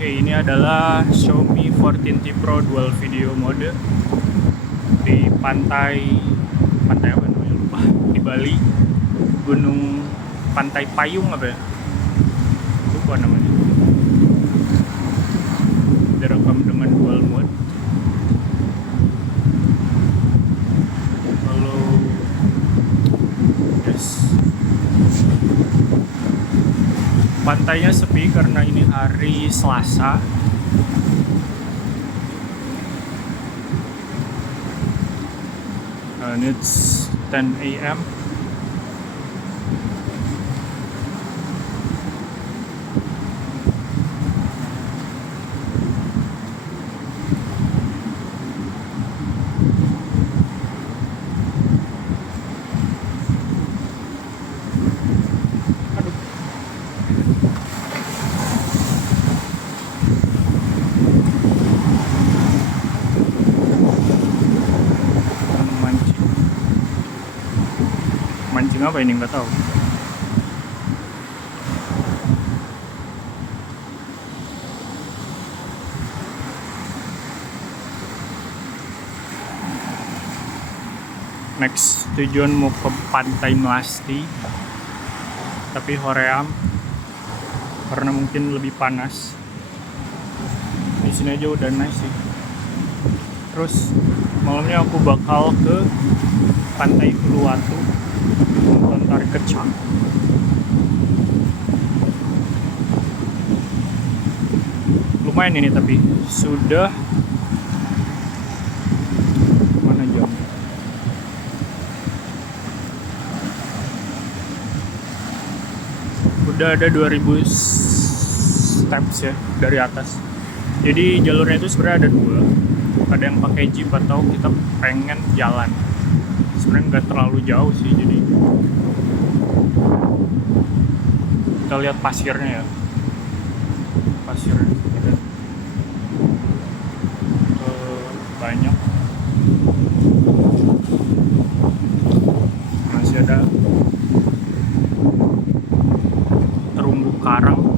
Oke, ini adalah Xiaomi 14T Pro Dual Video Mode di pantai apa namanya, lupa, di Bali, Gunung Pantai Payung apa ya, lupa namanya. Direkam dengan dual mode. Lalu pantainya sepi karena ini hari Selasa. And it's 10 a.m. Mancing apa ini nggak tahu. Next tujuan mau ke Pantai Melasti, tapi hoream karena mungkin lebih panas. Di sini aja udah nice sih. Terus malamnya aku bakal ke Pantai Uluwatu nonton tarik kecak. Lumayan ini, tapi sudah mana jam? Udah ada 2000 steps ya dari atas. Jadi jalurnya itu sebenarnya ada dua. Ada yang pakai jeep atau kita pengen jalan. Sebenarnya nggak terlalu jauh sih, jadi kita lihat pasirnya ya, pasirnya gitu. Banyak, masih ada terumbu karang.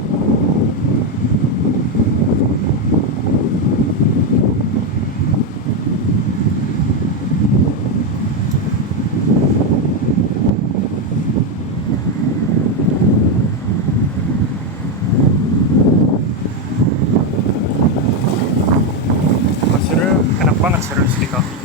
Banget serius di kaki.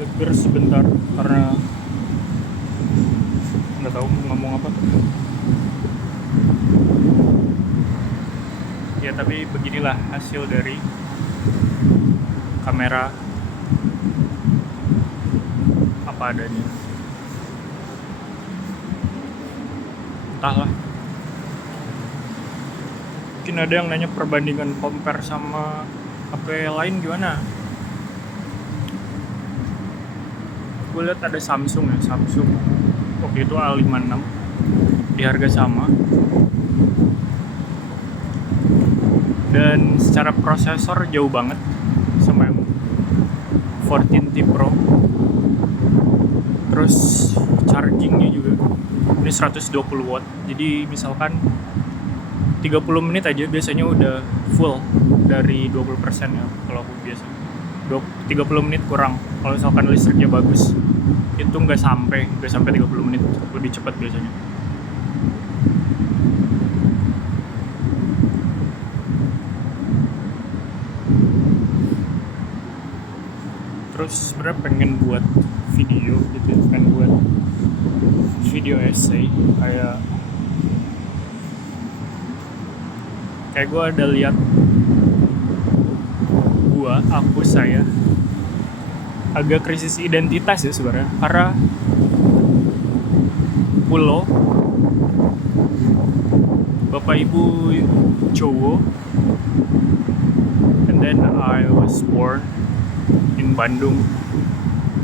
Lebar sebentar karena nggak tahu ngomong apa tuh. Ya tapi beginilah hasil dari kamera apa adanya. Entahlah. Mungkin ada yang nanya perbandingan compare sama HP lain gimana. Gue lihat ada Samsung ya, Samsung waktu itu A56 di harga sama, dan secara prosesor jauh banget sama yang 14T Pro. Terus chargingnya juga ini 120 watt, jadi misalkan 30 menit aja biasanya udah full dari 20% ya. Kalau aku biasa 30 menit kurang. Kalau misalkan listriknya bagus itu nggak sampai 30 menit, lebih cepat biasanya. Terus sebenarnya pengen buat video gitu, pengen buat video essay kayak gue ada lihat saya agak krisis identitas ya sebenarnya, karena pulau bapak ibu cowok, and then I was born in Bandung,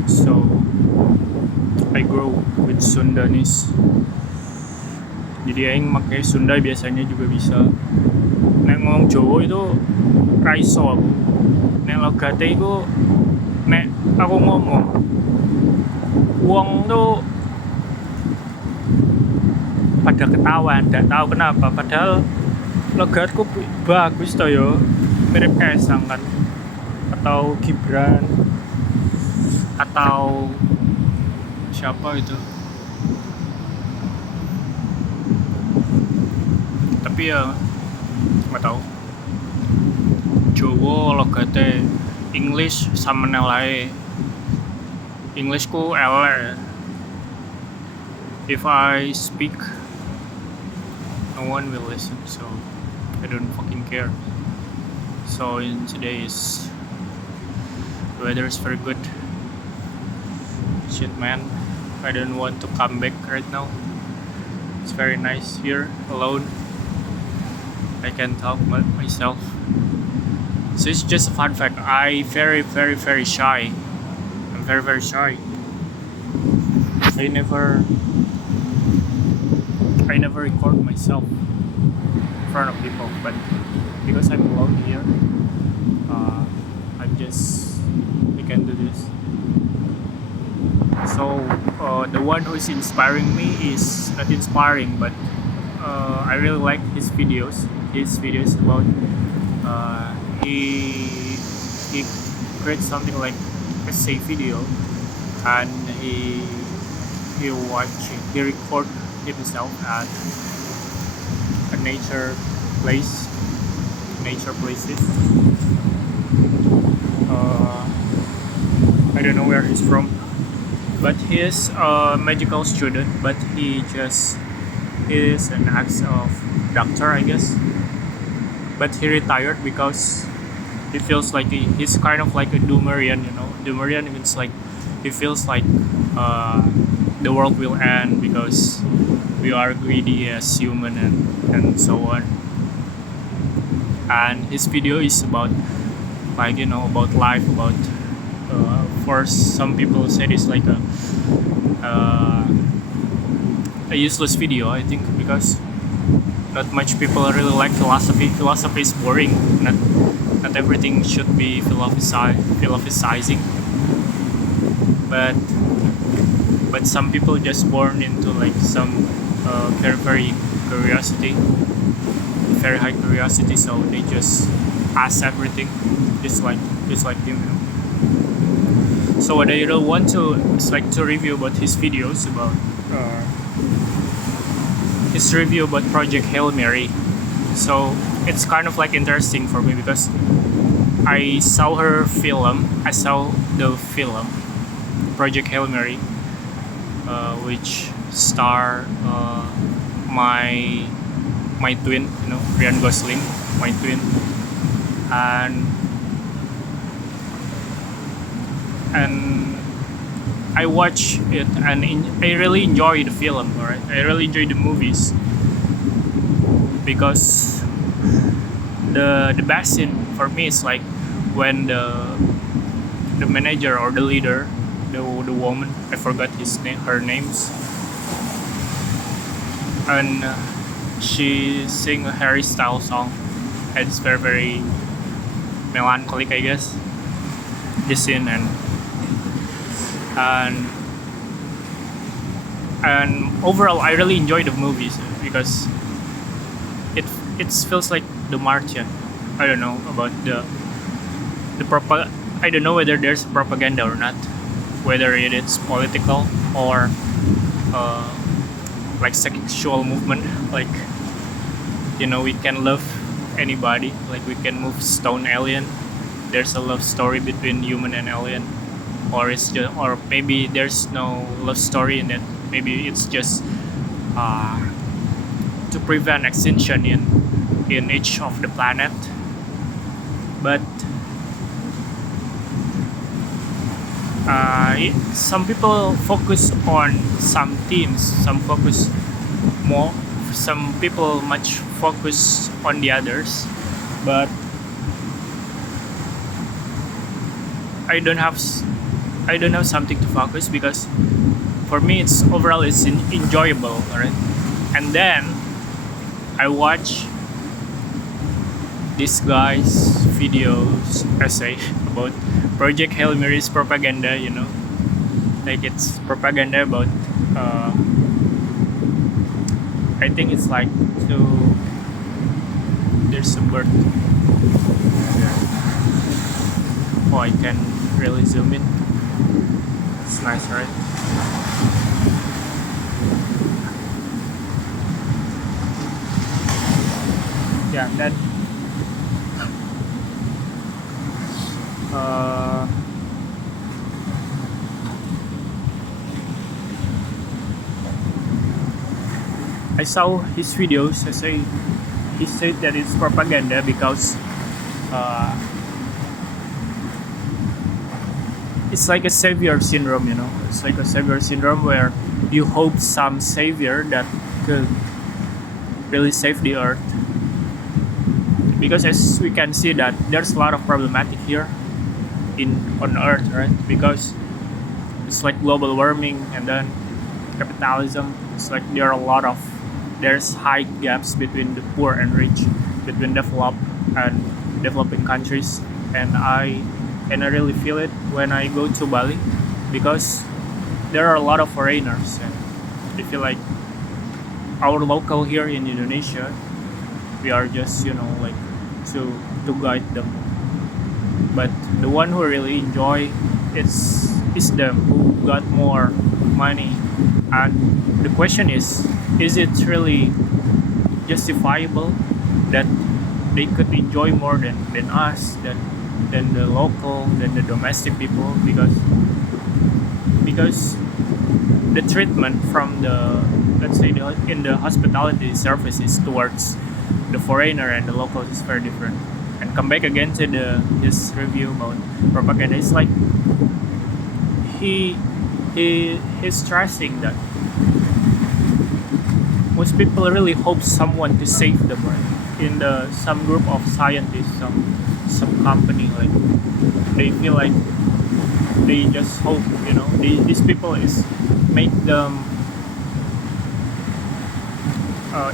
So I grow with Sundanese. Jadi aing pakai Sunda biasanya juga bisa. Nek ngomong Jawa itu raiso aku. Nek logate iku nek aku ngomong uang tuh pada ketawa, nggak tahu kenapa. Padahal logatku bagus toh yo, mirip Kaisang kan, atau Gibran, atau siapa itu. Tapi ya nggak tahu. Jawa logate English sama nelae. Englishku elek. If I speak, no one will listen, so I don't fucking care. So in today's the weather is very good. Shit man, I don't want to come back right now. It's very nice here, alone. I can talk myself. So it's just a fun fact. I very shy. I'm very shy. I never record myself in front of people, but because I'm alone here, I can do this. So the one who is inspiring me is not inspiring, but I really like his videos. His videos about he creates something like essay video, and he record himself at a nature places. I don't know where he's from, but he is a medical student, but he is an ex of doctor, I guess. But he retired because he feels like he's kind of like a doomerian, you know. Doomerian means like he feels like the world will end because we are greedy as human and so on. And his video is about, like, you know, about life, about for some people said it's like a useless video, I think, because not much people really like philosophy. Philosophy is boring. Not everything should be philosophizing. But some people just born into like some very high curiosity, so they just ask everything, just like him, you know. So what I really want to is like to review about his videos about his review about Project Hail Mary. So it's kind of like interesting for me because I saw the film Project Hail Mary, which star my twin, you know, Ryan Gosling, my twin, and I watch it and I really enjoy the film. Alright, I really enjoy the movies because the best scene for me is like when the manager or the leader, the woman, I forgot her names, and she sing a Harry Styles song, and it's very melancholic, I guess, this scene. And overall I really enjoy the movies because it feels like the Martian. I don't know about the I don't know whether there's propaganda or not, whether it is political or like sexual movement, like, you know, we can love anybody, like we can move stone alien. There's a love story between human and alien, or it's just, or maybe there's no love story in it. Maybe it's just to prevent extinction in each of the planet. But some people focus on some themes, some people much focus on the others, but I I don't have something to focus because for me it's overall it's enjoyable, alright. And then I watch this guy's videos essay about Project Hail Mary's propaganda, like it's propaganda about I think it's like to there's a bird there. Oh, I can really zoom in. It's nice, right? Yeah, that I saw his videos. He said that it's propaganda because it's like a savior syndrome. It's like a savior syndrome where you hope some savior that could really save the earth. Because as we can see that there's a lot of problematic here on earth, right? Because it's like global warming and then capitalism. It's like there's high gaps between the poor and rich, between developed and developing countries, and I really feel it when I go to Bali because there are a lot of foreigners and I feel like our local here in Indonesia, we are just like to guide them, but the one who really enjoy is them who got more money. And the question is it really justifiable that they could enjoy more than us, than the local, than the domestic people? Because the treatment from the, let's say, in the hospitality services towards the foreigner and the locals is very different. And come back again to his review about propaganda. It's like he's stressing that most people really hope someone to save them, right? In some group of scientists, some company, like they feel like they just hope, these people is make them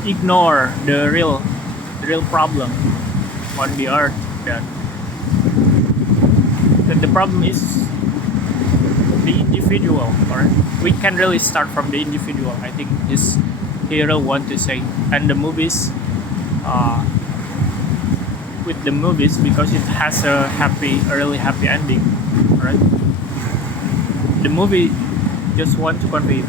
ignore the real problem on the earth, that the problem is the individual, or we can really start from the individual. I think this hero want to say. And the movies, with the movies, because it has a really happy ending, right? The movie just want to convey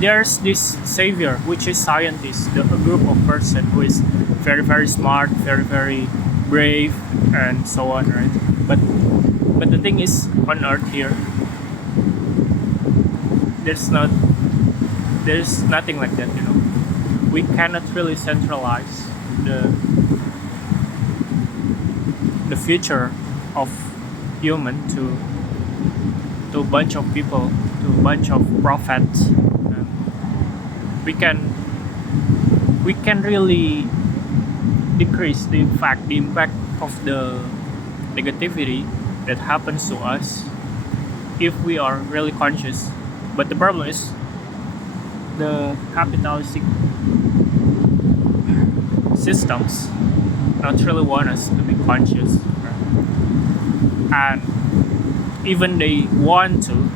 there's this savior, which is scientist, a group of person who is very, very smart, very, very brave, and so on, right? But the thing is, on Earth here, there's nothing like that. We cannot really centralize the future of human to a bunch of people, to a bunch of prophets. We can really decrease the impact of the negativity that happens to us if we are really conscious. But the problem is the capitalistic systems not really want us to be conscious, right? And even they want to,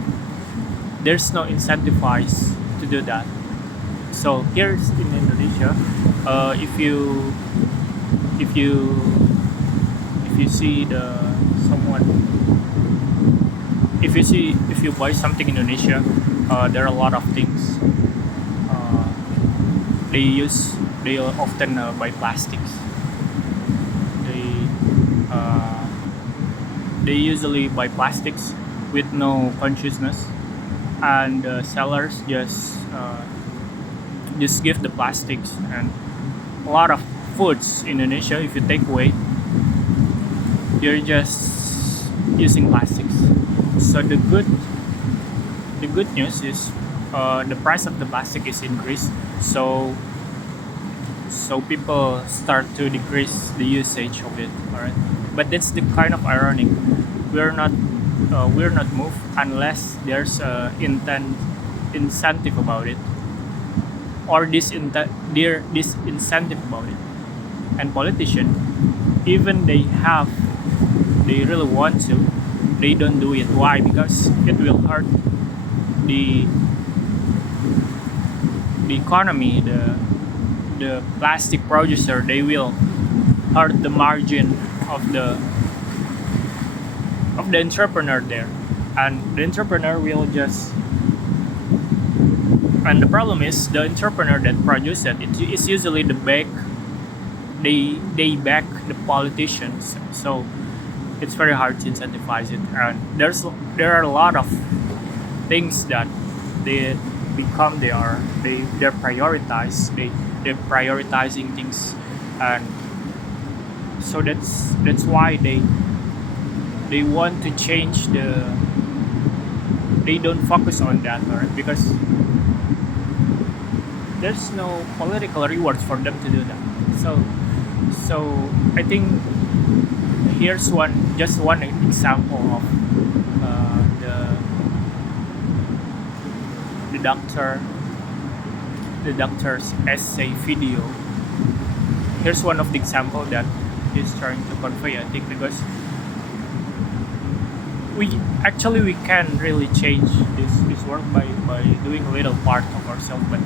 there's no incentivize to do that. So here in Indonesia, if you see if you buy something in Indonesia, there are a lot of things they often buy plastics. They usually buy plastics with no consciousness, and sellers just give the plastics. And a lot of foods in Indonesia, if you take away, you're just using plastics. So the good news is the price of the plastic is increased, so people start to decrease the usage of it. All right, but that's the kind of ironic. We're not will not move unless there's incentive about it, or disincentive about it. And politicians, even they really want to, they don't do it. Why? Because it will hurt the economy, the plastic producer. They will hurt the margin of the entrepreneur there, and the entrepreneur will just. And the problem is the entrepreneur that produces it is usually the back. They back the politicians, so it's very hard to incentivize it. And there are a lot of things that they become they're prioritized. They're prioritizing things, and so that's why they want to change they don't focus on that, right? Because there's no political rewards for them to do that. So I think here's one example of the doctor's essay video. Here's one of the example that he's trying to convey, I think, because we can really change this world by doing a little part of ourselves. But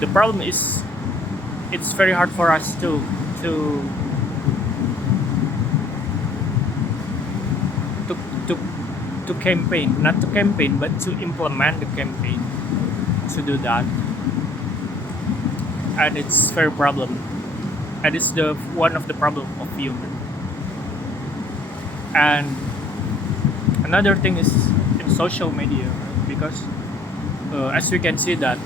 the problem is it's very hard for us to campaign, not to campaign, but to implement the campaign, to do that. And it's very problem, and it's the one of the problem of human. And another thing is in social media, right? Because as we can see that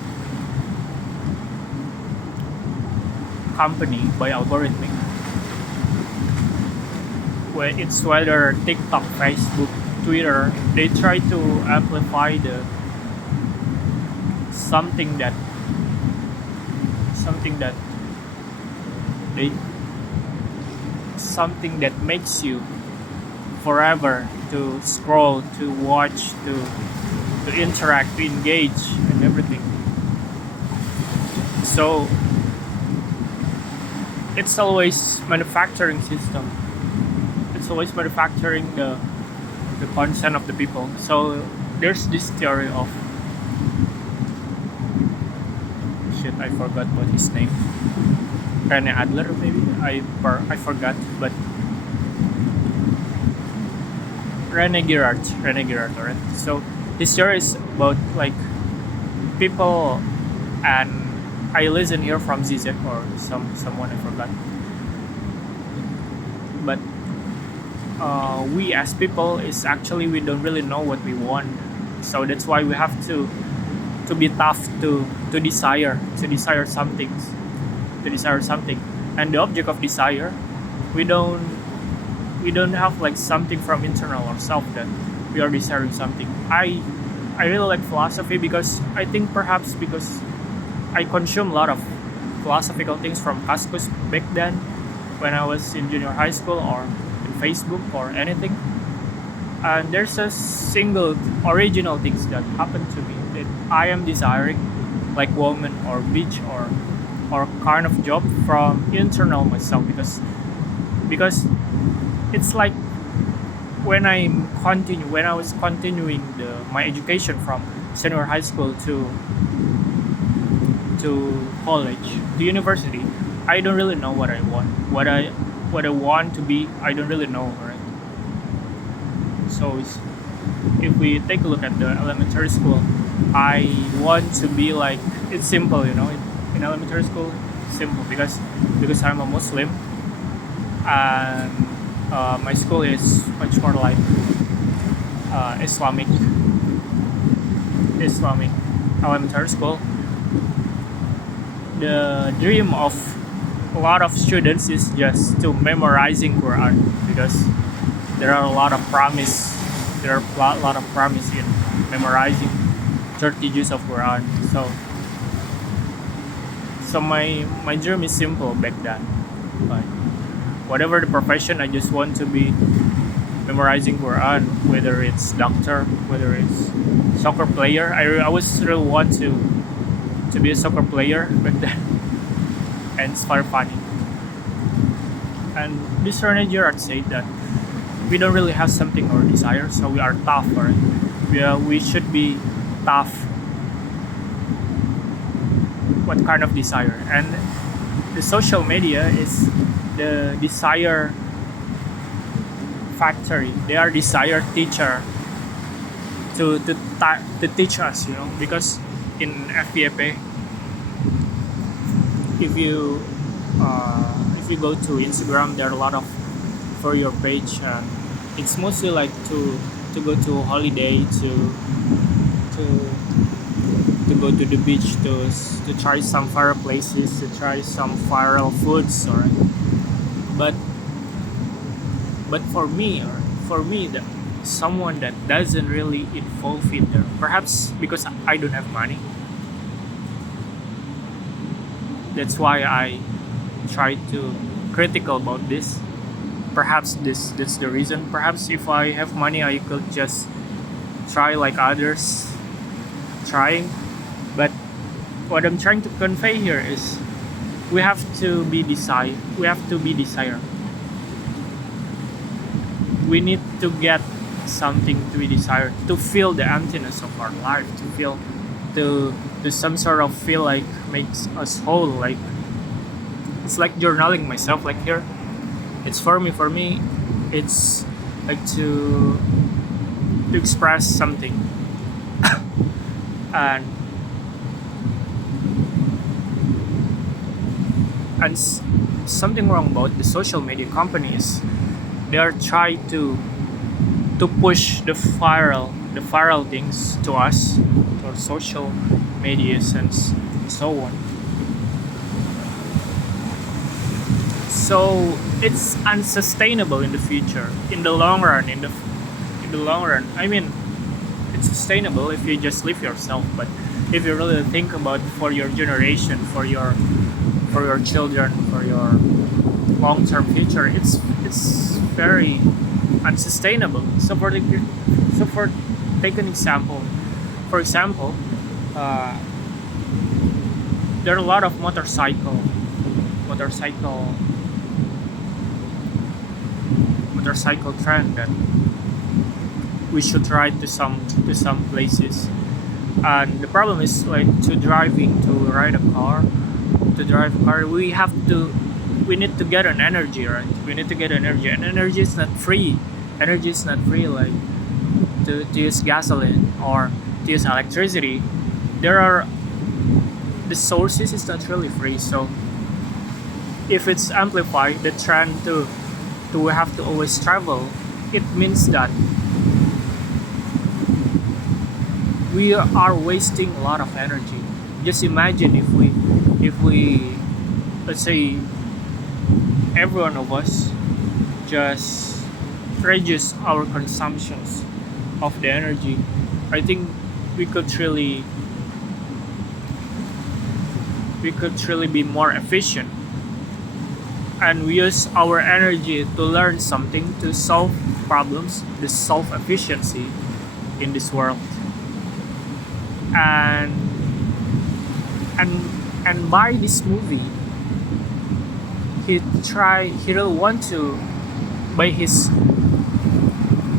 company by algorithmic, where it's whether TikTok, Facebook, Twitter, they try to amplify the something that makes you forever to scroll, to watch, to interact, to engage, and everything. So it's always manufacturing system. It's always manufacturing the consent of the people. So there's this theory of I forgot what his name. René Adler, maybe. I forgot, but René Girard, alright. So his theory is about like people, and I listen here from Zizek or someone, I forgot. But we as people is actually we don't really know what we want. So that's why we have to be tough to desire something. And the object of desire, we don't have like something from internal ourselves that we are desiring something. I really like philosophy because I think perhaps because I consume a lot of philosophical things from Kaskus back then when I was in junior high school or in Facebook or anything. And there's a single original things that happened to me that I am desiring, like woman or beach or kind of job from internal myself, because it's like when I was continuing my education from senior high school to college to university, I don't really know what I want, what I want to be. I don't really know, right? So if we take a look at the elementary school, I want to be like, it's simple, in elementary school, simple because I'm a Muslim, and my school is much more like Islamic elementary school. The dream of a lot of students is just to memorizing Quran, because there are a lot of promise in memorizing 30 juz of Quran. So my dream is simple back then. Like whatever the profession, I just want to be memorizing Quran, whether it's doctor, whether it's soccer player. I was really want to be a soccer player back then, and it's very funny. And this René Girard said that we don't really have something or desire, so we are tough for it. We should be tough. What kind of desire? And the social media is the desire factory. They are desire teacher to teach us, because in FYP, if you go to Instagram, there are a lot of for your page, and it's mostly like to go to holiday, to go to the beach, to try some viral places, to try some viral foods, or but for me, that someone that doesn't really involve in there, perhaps because I don't have money, that's why I try to critical about this. Perhaps that's the reason. Perhaps if I have money, I could just try like others trying. But what I'm trying to convey here is we have to be desire. We have to be desire. We need to get something to be desired, to feel the emptiness of our life, to feel to some sort of feel like makes us whole. Like it's like journaling myself. Like here, it's for me. It's like to express something, and something wrong about the social media companies. They are trying to push the viral things to us, to our social medias and so on. So it's unsustainable in the future. In the long run, I mean, it's sustainable if you just live yourself. But if you really think about for your generation, for your children, for your long-term future, it's very unsustainable. So for take an example. For example, there are a lot of motorcycle trend that we should ride to some places. And the problem is like to drive a car, we need to get an energy, right? We need to get energy, and energy is not free. Energy is not free, like to use gasoline or to use electricity. The sources is not really free. So if it's amplified, the trend to have to always travel, it means that we are wasting a lot of energy. Just imagine if we let's say every one of us just reduce our consumptions of the energy. I think we could really be more efficient, and we use our energy to learn something, to solve problems, to solve efficiency in this world. And by this movie, he really want to, by his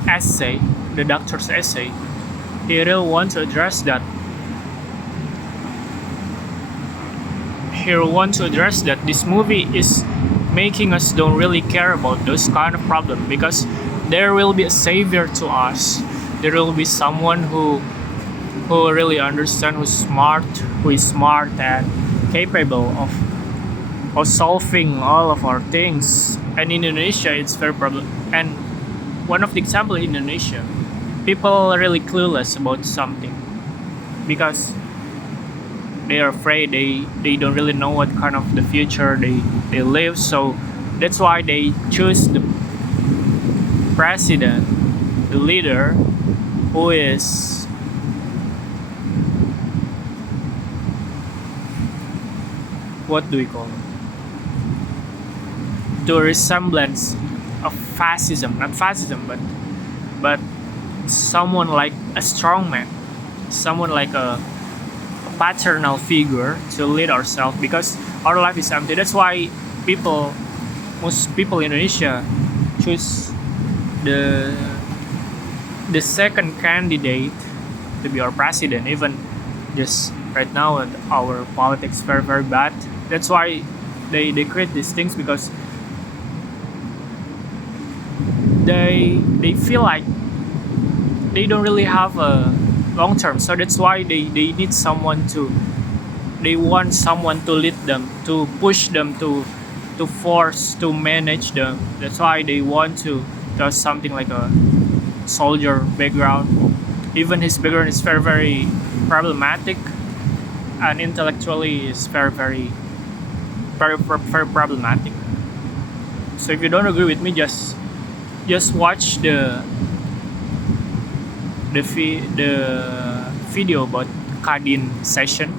essay, the doctor's essay, he really want to address that. This movie is making us don't really care about those kind of problems, because there will be a savior to us. There will be someone who really understands, who is smart and capable of solving all of our things. And in Indonesia, it's very problem. And one of the example in Indonesia, people are really clueless about something because they are afraid. They don't really know what kind of the future they live. So that's why they choose the president, the leader, who is what do we call it? To resemblance of fascism, not fascism, but someone like a strongman, someone like a paternal figure to lead ourselves, because our life is empty. That's why most people in Indonesia choose the second candidate to be our president. Even just right now, our politics very very bad. That's why they create these things, because they feel like they don't really have a long term. So that's why they need someone to, they want someone to lead them, to push them, to force, to manage them. That's why they want to have something like a soldier background. Even his background is very very problematic, and intellectually is very very very problematic. So if you don't agree with me, just watch the video about Kadin session,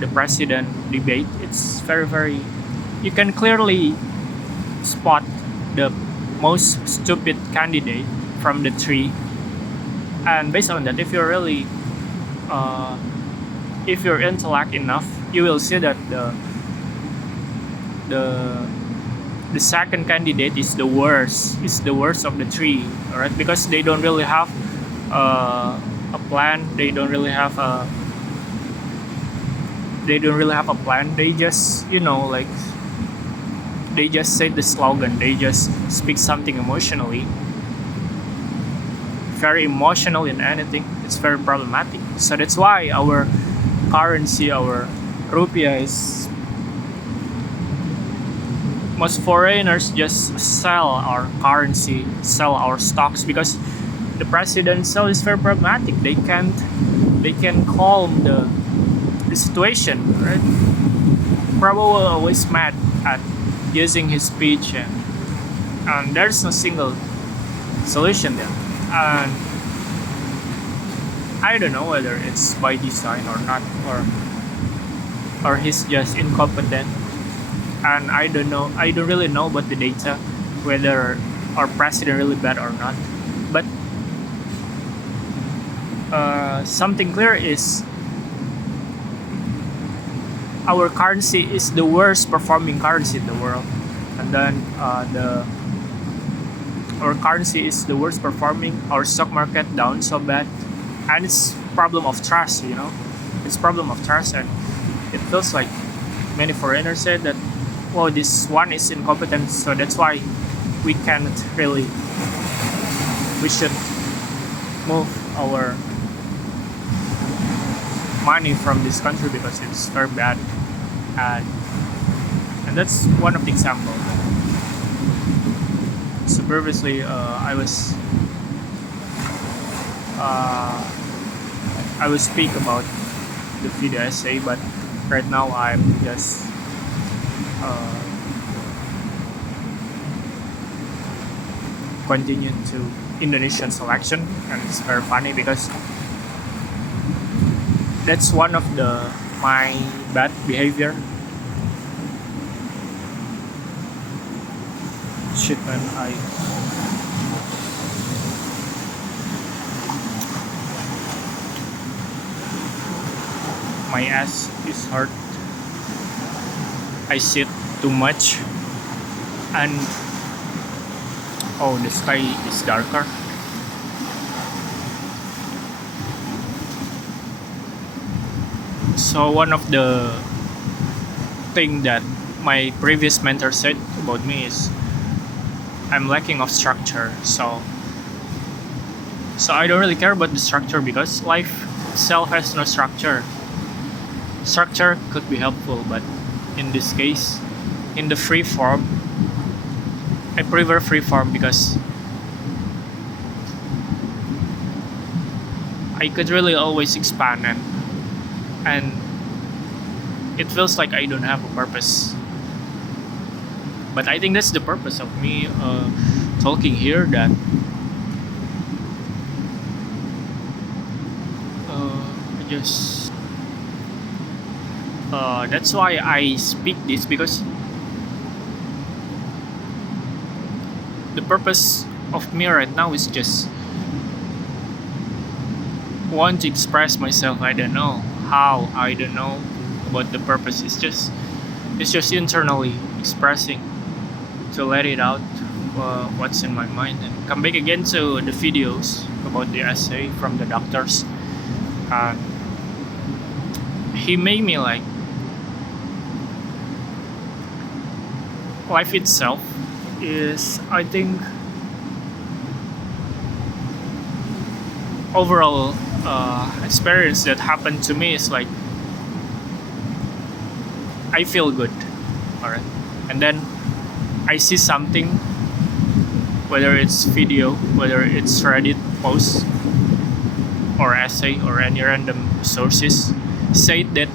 the president debate. It's very very, you can clearly spot the most stupid candidate from the three, and based on that, if you're really if you're intellect enough, you will see that the second candidate is the worst. Is the worst of the three, alright? Because they don't really have a plan. They don't really have a plan. They just, like, they just say the slogan. They just speak something emotionally. Very emotional in anything. It's very problematic. So that's why our currency, our rupiah, is, most foreigners just sell our currency, sell our stocks, because the presidential is very problematic. They can calm the situation, right? Prabowo will always mad at using his speech, and there's no single solution there. And I don't know whether it's by design or not, or he's just incompetent. And I don't really know about the data, whether our president really bad or not. But something clear is our currency is the worst performing currency in the world. And then our currency is the worst performing. Our stock market down so bad, and it's problem of trust. It's problem of trust, and it feels like many foreigners said that, well, this one is incompetent, so that's why we should move our money from this country because it's very bad, and that's one of the examples. So previously, I will speak about the video essay, but right now I'm just continue to Indonesian selection, and it's very funny because that's one of my bad behavior. Shit, man, my ass is hurt. I sit too much, and the sky is darker. So one of the thing that my previous mentor said about me is I'm lacking of structure. So I don't really care about the structure, because life itself has no structure. Structure could be helpful, but in this case, in the free form, I prefer free form because I could really always expand, and it feels like I don't have a purpose. But I think that's the purpose of me talking here, that I just that's why I speak this, because the purpose of me right now is just want to express myself. I don't know how. I don't know what the purpose is. It's just internally expressing to let it out, what's in my mind, and come back again to the videos about the essay from the doctors. And he made me like life itself is, I think, overall experience that happened to me is like I feel good, alright, and then I see something, whether it's video, whether it's Reddit post or essay or any random sources, say that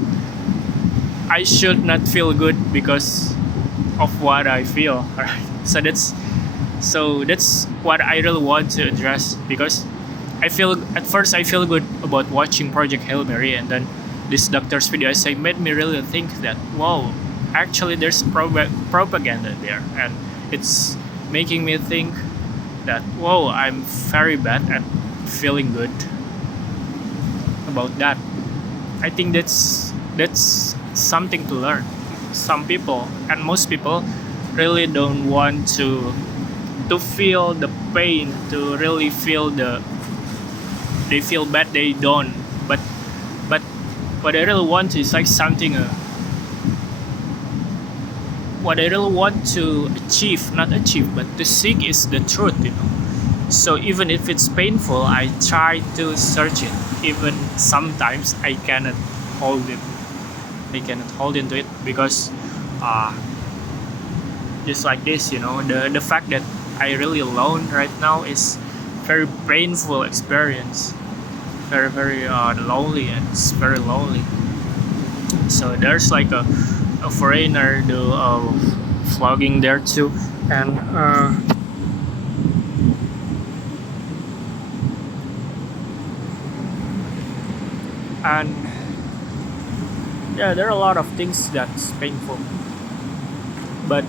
I should not feel good because of what I feel. Alright, so that's what I really want to address, because at first I feel good about watching Project Hail Mary, and then this doctor's video essay made me really think that, wow, actually there's propaganda there, and it's making me think that, whoa, I'm very bad at feeling good about that. I think that's something to learn. Some people, and most people, really don't want to feel the pain, to really feel they feel bad, they don't, but what I really want is like something, what I really want to achieve, not achieve, but to seek is the truth, So even if it's painful, I try to search it. Even sometimes I cannot hold it. I cannot hold into it because, just like this, the fact that I really alone right now is very painful experience. Very, very lonely, and it's very lonely. So there's like a foreigner vlogging there too, and yeah, there are a lot of things that's painful, but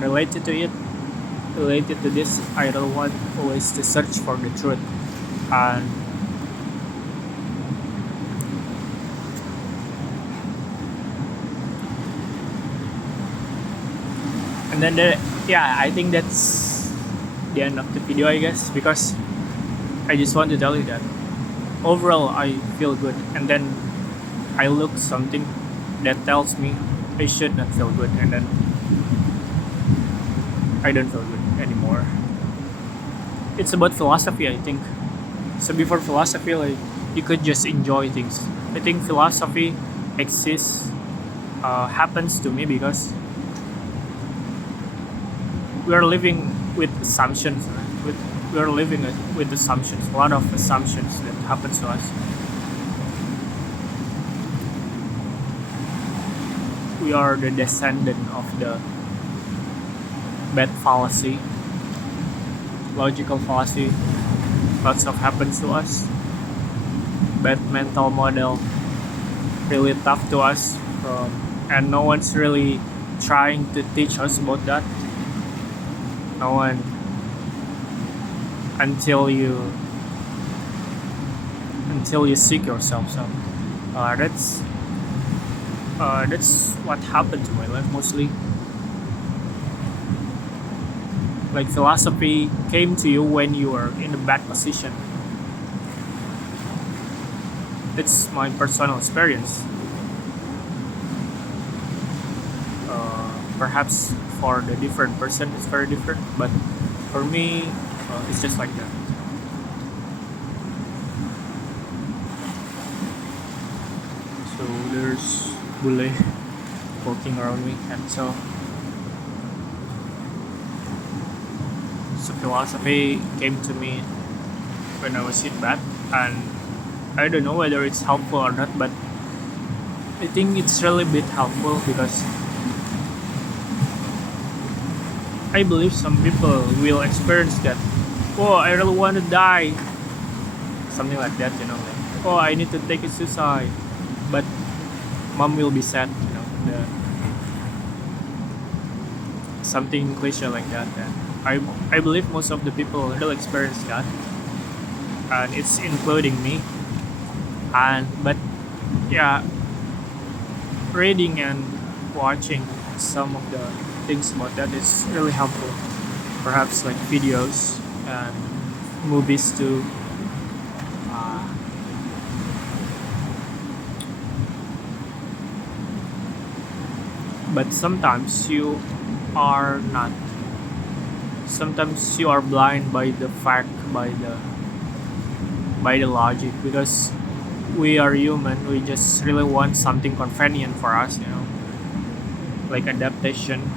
related to this, I don't want always to search for the truth. And then I think that's the end of the video, I guess, because I just want to tell you that overall I feel good, and then I look something that tells me I should not feel good, and then I don't feel good anymore. It's about philosophy, I think. So before philosophy, like, you could just enjoy things. I think philosophy exists, happens to me because we are living with assumptions. We are living with assumptions, a lot of assumptions that happens to us. We are the descendant of the bad fallacy, logical fallacy. Lots of happens to us. Bad mental model, really tough to us, and no one's really trying to teach us about that. No one, until you seek yourself. So that's what happened to my life mostly. Like, philosophy came to you when you were in a bad position. It's my personal experience. Perhaps for the different person it's very different, but for me, it's just like that. So there's Bule walking around me, and so philosophy came to me when I was in bad, and I don't know whether it's helpful or not, but I think it's really a bit helpful, because I believe some people will experience that. Oh, I really want to die. Something like that, like, oh, I need to take a suicide. But mom will be sad, something cliche like that. I believe most of the people will experience that, and it's including me. And but yeah, reading and watching some of the things about that is really helpful. Perhaps like videos and movies too. Uh, but sometimes you are not. Sometimes you are blind by the fact, by the logic, because we are human. We just really want something convenient for us, like adaptation,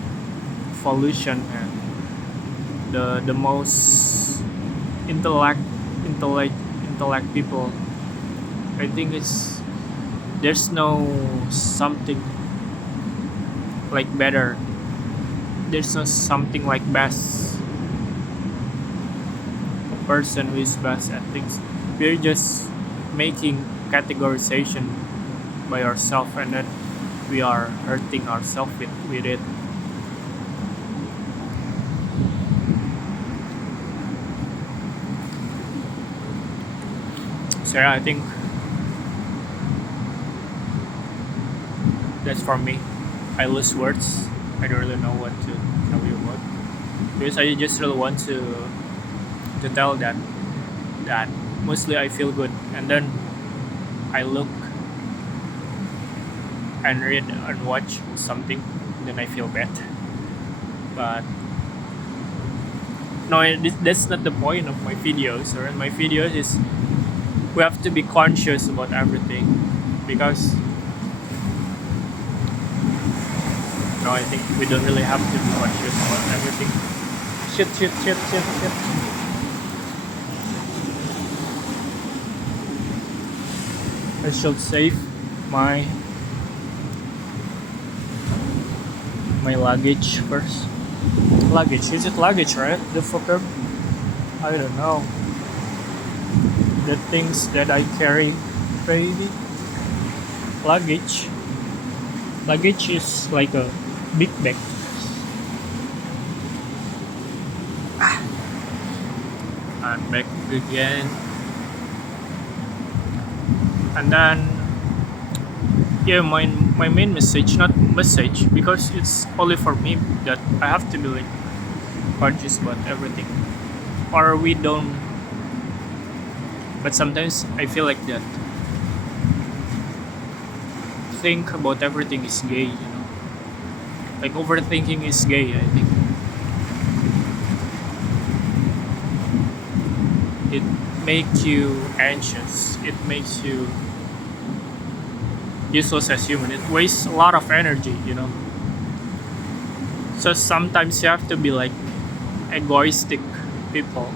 evolution, and the most intellect intellect intellect people. I think it's there's no something like better. There's no something like best. A person who is best at things. We're just making categorization by ourselves, and then we are hurting ourselves with it. So yeah, I think that's for me. I lose words. I don't really know what to tell you about, because I just really want to tell that mostly I feel good, and then I look and read and watch something, then I feel bad. But no, that's not the point of my videos. Or my videos is we have to be conscious about everything, because no, I think we don't really have to be conscious about everything. Shit. I should save my luggage first. Luggage, is it luggage, right? The fucker? I don't know. The things that I carry, maybe. Luggage. Luggage is like a big bag. I'm back again. And then yeah, my main message, not message, because it's only for me, that I have to be like conscious about everything, or we don't. But sometimes I feel like that think about everything is gay, like overthinking is gay. I think it makes you anxious, it makes you useless as human, it wastes a lot of energy. So sometimes you have to be like egoistic people.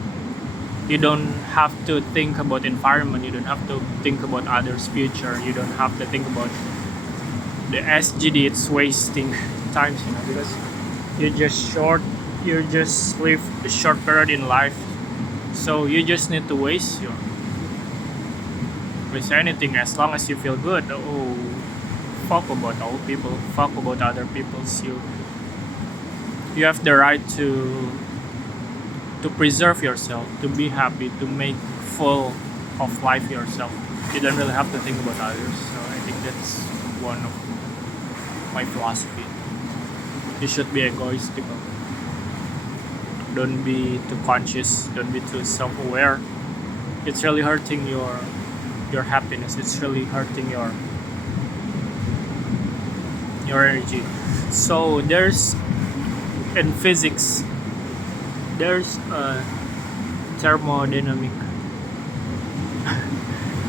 You don't have to think about environment, you don't have to think about others future, you don't have to think about the SGD. It's wasting times, because you just live a short period in life, so you just need to waste anything as long as you feel good. Oh, fuck about all people, fuck about other people's. You have the right to preserve yourself, to be happy, to make full of life yourself. You don't really have to think about others. So I think that's one of my philosophy. You should be egoistical. Don't be too conscious, don't be too self-aware. It's really hurting your happiness, it's really hurting your energy. So there's in physics, there's a thermodynamic.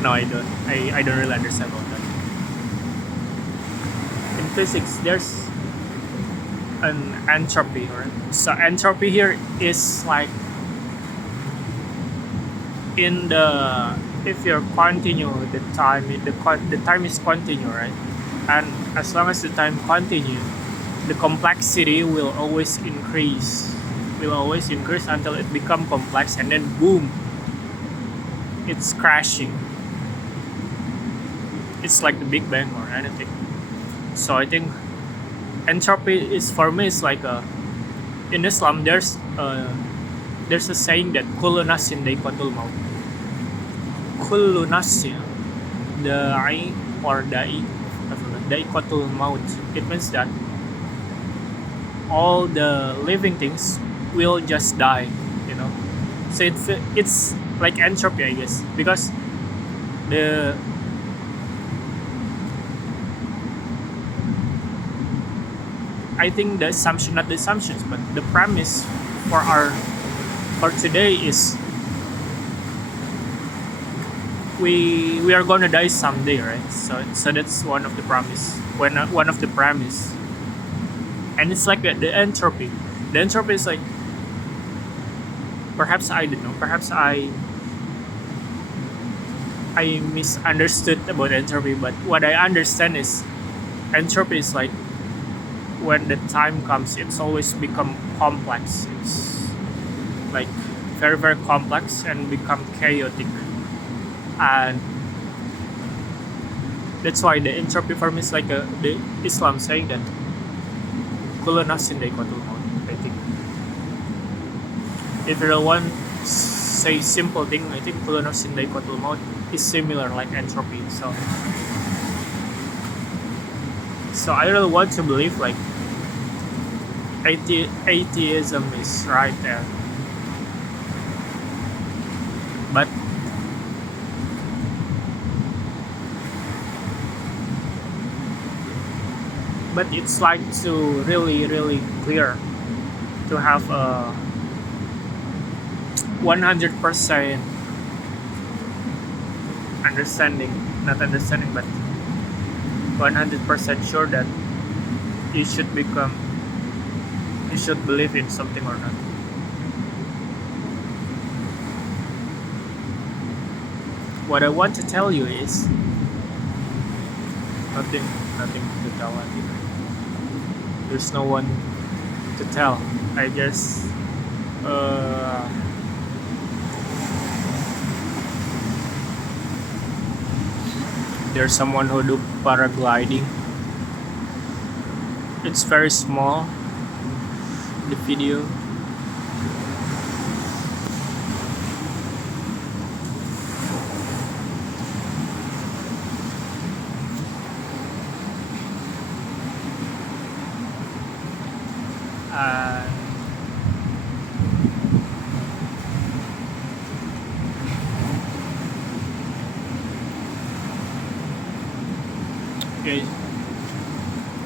No, I don't really understand about that. In physics, there's an entropy, right? So entropy here is like in the if you continue the time, the time is continue, right? And as long as the time continue, the complexity will always increase, until it become complex, and then boom, it's crashing. It's like the Big Bang or anything. So I think entropy is, for me, it's like in Islam, there's a saying that kullu nafsin dha'iqatul maut. Kullu nafsin da'i or dha'iqatul maut. It means that all the living things will just die, you know. So it's like entropy, I guess, because the I think the assumption, not the assumptions, but the premise for today is we are gonna die someday, right? So that's one of the promise. One of the premise, and it's like the entropy. The entropy is like, perhaps I don't know. Perhaps I misunderstood about entropy, but what I understand is entropy is like when the time comes, it's always become complex. It's like very very complex and become chaotic, and that's why the entropy for me is like the Islam saying that kullu nafsin dha'iqatul maut. I think if you want say simple thing, I think kullu nafsin dha'iqatul maut is similar like entropy. So I really want to believe like atheism is right there, but it's like to really clear to have a 100% understanding, not understanding, but 100% sure that you should believe in something or not. What I want to tell you is nothing to tell. I think there's no one to tell. I guess there's someone who do paragliding. It's very small, the video. Okay,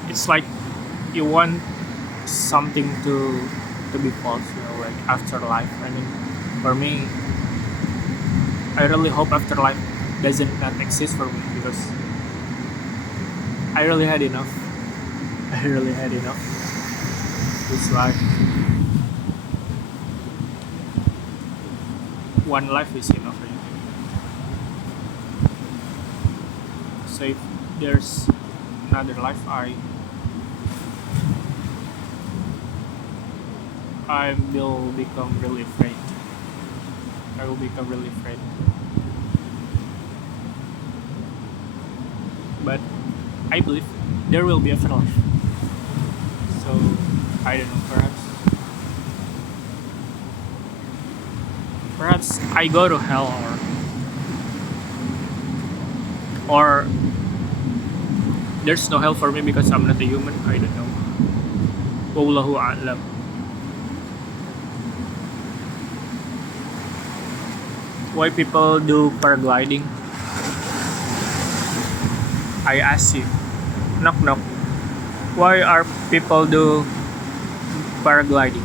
it's like you want something to be false, you know, like afterlife. I mean, for me, I really hope afterlife doesn't not exist for me, because I really had enough. I really had enough. This life, one life is enough. I think. So if there's another life, I will become really afraid. I will become really afraid. But I believe there will be afterlife. So I don't know. Perhaps I go to hell, or there's no hell for me because I'm not a human. I don't know. Wallahu a'lam. Why people do paragliding? I ask you. Knock knock. Why are people do paragliding?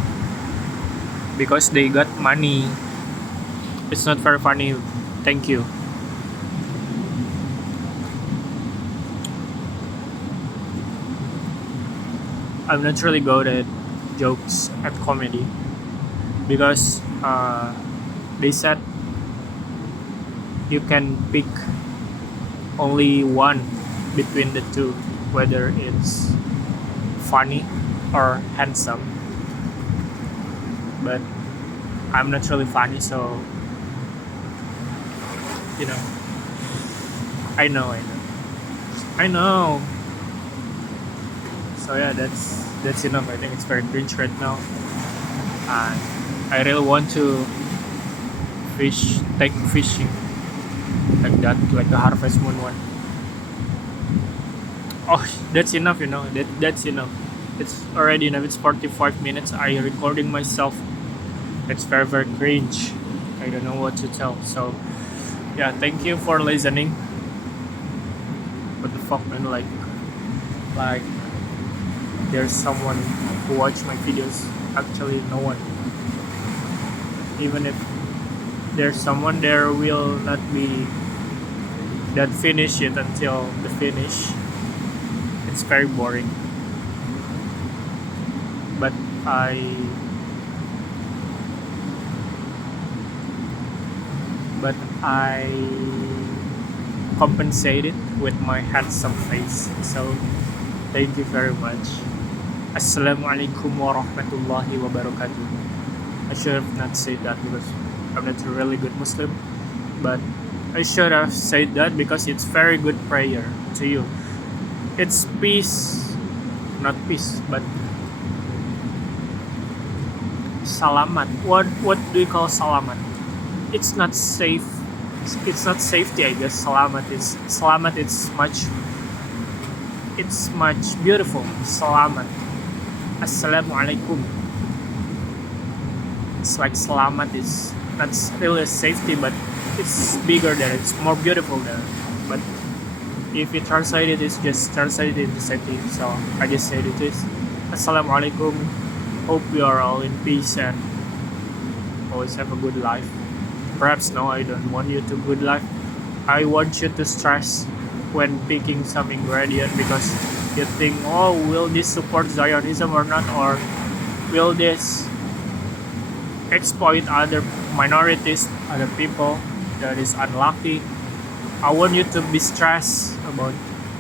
Because they got money. It's not very funny. Thank you. I'm not really good at jokes at comedy, because they said you can pick only one between the two, whether it's funny or handsome. But I'm not really funny, so you know. I know. So yeah, that's enough. I think it's very cringe right now. and I really want to take fishing like that, like the Harvest Moon one. Oh, that's enough, that's enough. It's already enough. It's 45 minutes. I recording myself. It's very very cringe. I don't know what to tell. So yeah, thank you for listening. What the fuck, man? Like there's someone who watch my videos. Actually, no one. Even if there's someone, there will not be that finish it until the finish. It's very boring. But I compensate it with my handsome face. So thank you very much. Assalamualaikum warahmatullahi wabarakatuh. I should have not said that because I'm not a really good Muslim, but I should have said that because it's very good prayer to you. It's peace, not peace, but salamat. What do you call salamat? It's not safe. It's not safety, I guess. Salamat. It's much beautiful. Salamat. Assalamualaikum. It's like selamat is not really a safety, but it's bigger there. It's more beautiful there. But if you translate it, it's just translated into safety. So I just said it is. Assalamualaikum. Hope we are all in peace and always have a good life. Perhaps no, I don't want you to good life. I want you to stress when picking some ingredient because you think, oh, will this support Zionism or not, or will this exploit other minorities, other people that is unlucky. I want you to be stressed about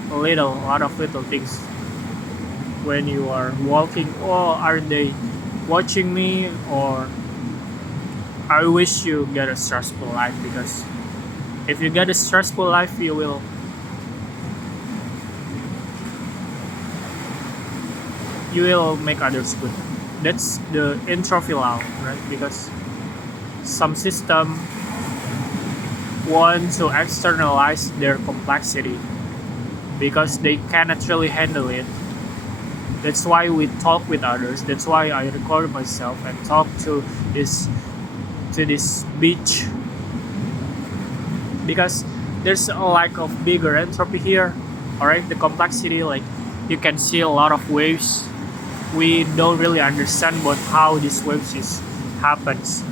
a lot of little things. When you are walking, oh, are they watching me, or I wish you get a stressful life, because if you get a stressful life, you will make others good. That's the entropy law, right? Because some system want to externalize their complexity because they cannot really handle it. That's why we talk with others. That's why I record myself and talk to this beach, because there's a lack of bigger entropy here. Alright, the complexity, like you can see a lot of waves. We don't really understand about how these waves happens.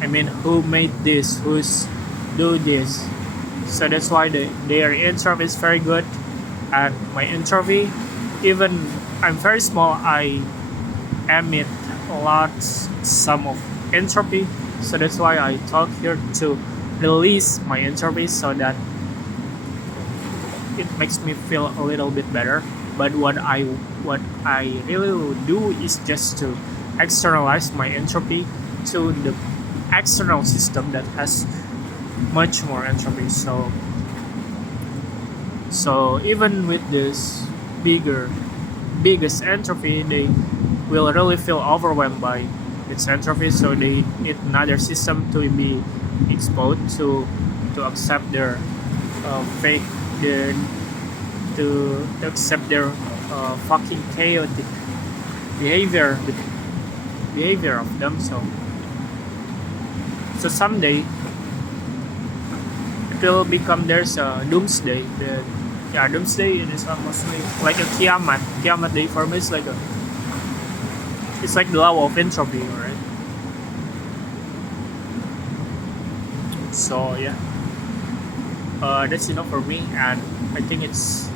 I mean, who made this? Who's do this? So that's why their entropy is very good, and my entropy, even I'm very small, I emit some of entropy. So that's why I talk here to release my entropy so that it makes me feel a little bit better. But what I really will do is just to externalize my entropy to the external system that has much more entropy. So even with this biggest entropy, they will really feel overwhelmed by its entropy. So they need another system to be exposed to accept their fake, to accept their fucking chaotic behavior of them. So someday it will become, there's a doomsday. Doomsday is almost like a Kiamat day for me. It's like the law of entropy, right? So yeah, that's enough for me, and I think it's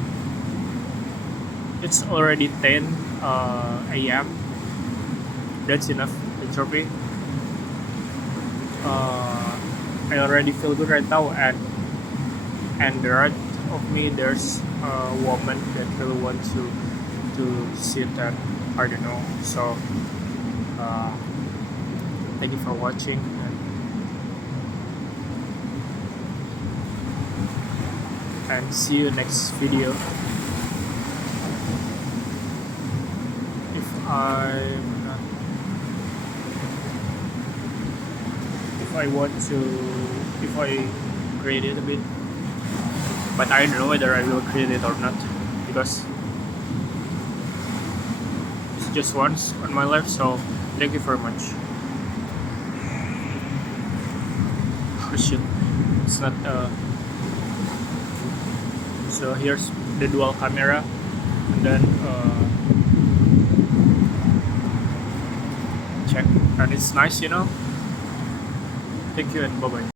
already 10 a.m. That's enough entropy. I already feel good right now, and the right of me there's a woman that really wants to sit and I don't know. So thank you for watching, and see you next video. If I'm not if I create it a bit, but I don't know whether I will create it or not, because it's just once on my life. So thank you very much. Oh shit, it's not so here's the dual camera, and then check, and it's nice, you know. Thank you and bye bye.